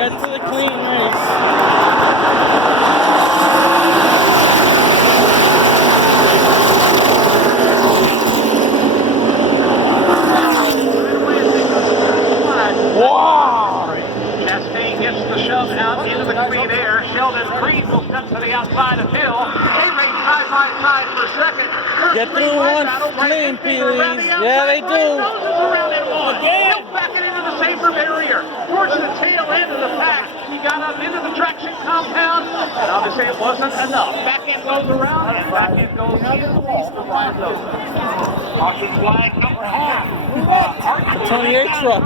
get to the clean race. Wow! Chastain gets the shove out into the clean air. Sheldon Creed will step to the outside of Hill. They race side by side for second. Get through one clean, Peelies. Yeah, they do. Again. Backing into the safer barrier. Towards the tail end of the pack. He got up into the traction compound. And obviously it wasn't enough. Back end goes around and back end goes into the wall for Brian Dover. Caution flag number half. 28 truck.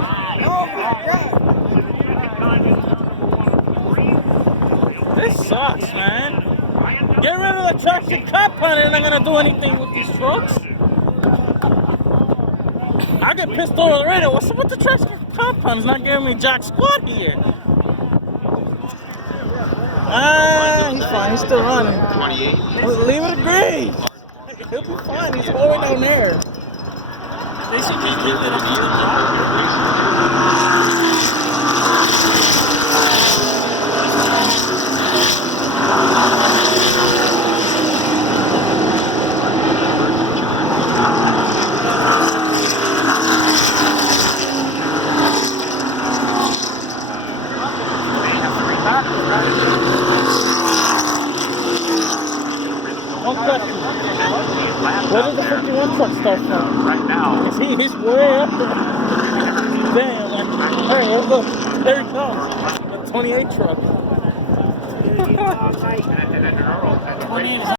This sucks, man. Get rid of the traction compound. They're not gonna do anything with these trucks. I get pissed off already. What's up with the traction compound? It's not giving me jack squat here. He's fine. He's still running. 28. Leave it at green. He'll be fine. He's all the way down there. They should just give it a One question. Where did the 51 truck start from? Right now. He's way up there. Damn, man. Hey, look. There he comes. The 28 truck.